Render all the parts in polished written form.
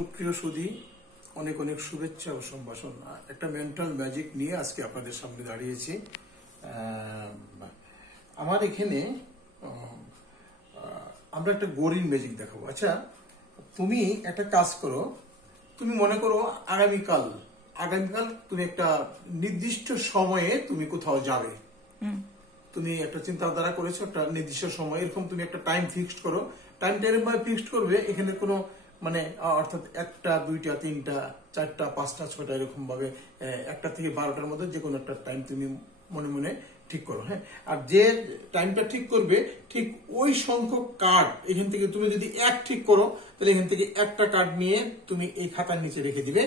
সুপ্রিয় সুধী, অনেক অনেক শুভেচ্ছা ও সম্ভাষণ। একটা মেন্টাল ম্যাজিক নিয়ে আজকে আপনাদের সামনে দাঁড়িয়েছি। আমার এখানে আমরা একটা গরির ম্যাজিক দেখাবো। আচ্ছা, তুমি একটা কাজ করো। তুমি মনে করো আগামীকাল তুমি একটা নির্দিষ্ট সময়ে তুমি কোথাও যাবে। তুমি একটা চিন্তাধারা করেছো একটা নির্দিষ্ট সময়, এরকম তুমি একটা টাইম ফিক্সড করো। টাইমটা এরকম ভাবে ফিক্সড করবে, এখানে কোনো মানে অর্থাৎ 1টা 2টা 3টা 4টা 5টা 6টা এরকম ভাবে 1টা থেকে 12টার মধ্যে যে কোনো একটা টাইম তুমি মনে মনে ঠিক করো। হ্যাঁ, আর যে টাইমটা ঠিক করবে ঠিক ওই সংখ্যক কার্ড এখান থেকে তুমি যদি 1 ঠিক করো, তাহলে এখান থেকে একটা কার্ড নিয়ে তুমি এই খাতার নিচে রেখে দিবে।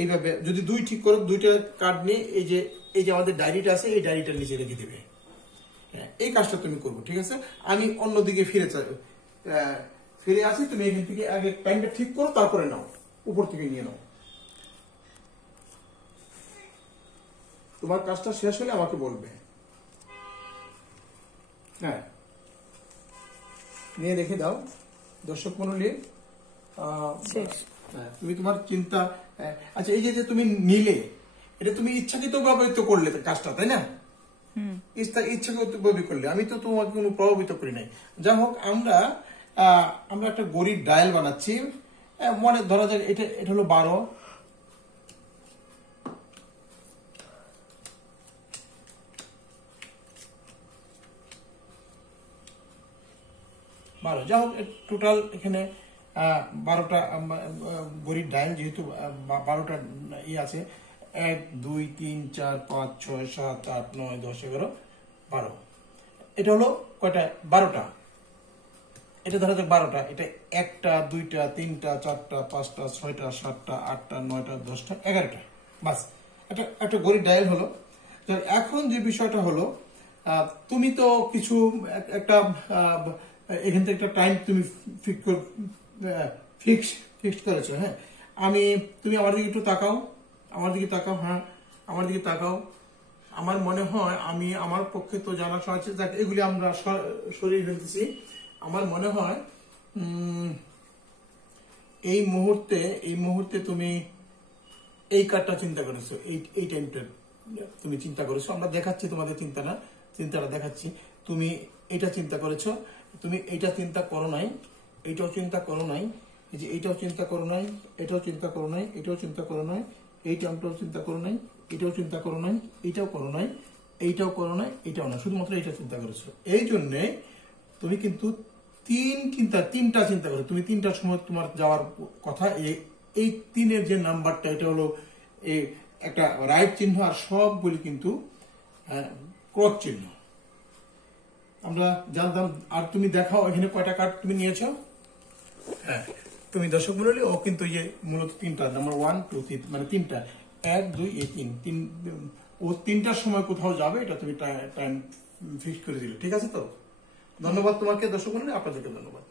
এইভাবে যদি 2 ঠিক করো, 2টা কার্ড নিয়ে এই যে আমাদের ডায়েরিটা আছে, এই ডায়েরিটার নিচে রেখে দিবে। এই কাজটা তুমি করবো, ঠিক আছে? আমি অন্যদিকে ফিরে আসি, তুমি এখান থেকে আগে টাইমটা ঠিক করো, তারপরে নাও, উপর থেকে নিয়ে নাও। তোমার কাজটা শেষ হলে আমাকে বলবে। হ্যাঁ, নিয়ে রেখে দাও। দর্শক মণ্ডলী, তুমি তোমার চিন্তা, আচ্ছা এই যে তুমি নিলে, এটা তুমি ইচ্ছাকৃত ভাবে তো করলে কাজটা, তাই না? ইচ্ছাকৃত ভাবে করলে, আমি তো তোমাকে কোনো প্রভাবিত করি নাই। যাই হোক, আমরা একটা গরিব ডায়াল বানাচ্ছি। মনে ধরা যাক এটা হলো 12। যাই হোক, টোটাল এখানে 12টা গরিব ডায়াল, যেহেতু 12টা আছে। 1 2 3 4 5 6 7 8 9 10 11 12। এটা হলো কয়টা? 12টা। এটা ধরা যাক 12টা। এটা 1টা 2টা 3টা 4টা 5টা 6টা 7টা 8টা 9টা 10টা 11টা। বাস, একটা গরিব ডায়াল হলো। এখন যে বিষয়টা হলো, তুমি তো কিছু একটা এখান থেকে একটা টাইম তুমি ফিক্সড করেছো। হ্যাঁ, তুমি আমার দিকে একটু তাকাও, হ্যাঁ আমার দিকে তাকাও। আমার মনে হয় আমার পক্ষে তো জানা আছে, এগুলি আমরা সরিয়ে ফেলতেছি। আমার মনে হয় এই মুহূর্তে তুমি এই কার্ডটা চিন্তা করেছো, এই টাইমটা তুমি চিন্তা করেছো। আমরা দেখাচ্ছি তোমাদের চিন্তাটা দেখাচ্ছি। তুমি এটা চিন্তা করেছো, তুমি এটা চিন্তা করো নাই, এইটাও চিন্তা করো নাই, এই যে এইটাও চিন্তা করো নাই, এটাও চিন্তা করো নাই, এটাও চিন্তা করো নাই, এই টাইমটাও চিন্তা করো নাই, এটাও চিন্তা করো নাই, এইটাও করো নাই, এইটাও করো নাই, এটাও না, শুধুমাত্র এইটা চিন্তা করেছো। এই জন্যে তুমি কিন্তু তিনটা চিন্তা করো। তুমি 3টার সময় তোমার যাওয়ার কথা। এই 3-এর যে নাম্বারটা, এটা হলো একটা রাইট চিহ্ন, আর সবগুলি কিন্তু ক্রস চিহ্ন। আমরা জানতাম। আর তুমি দেখাও এখানে কয়টা কার্ড তুমি নিয়েছো। হ্যাঁ, তুমি দর্শক মণ্ডলী, ও কিন্তু মূলত 3টা, নাম্বার 1 2 3, মানে 3টা, 1 2 এই 3 ও 3টার সময় কোথাও যাবে, এটা তুমি টাইম ফিক্স করে দিলে। ঠিক আছে তো? ধন্যবাদ তোমাকে দর্শক মণ্ডলী, আপনাদেরকে ধন্যবাদ।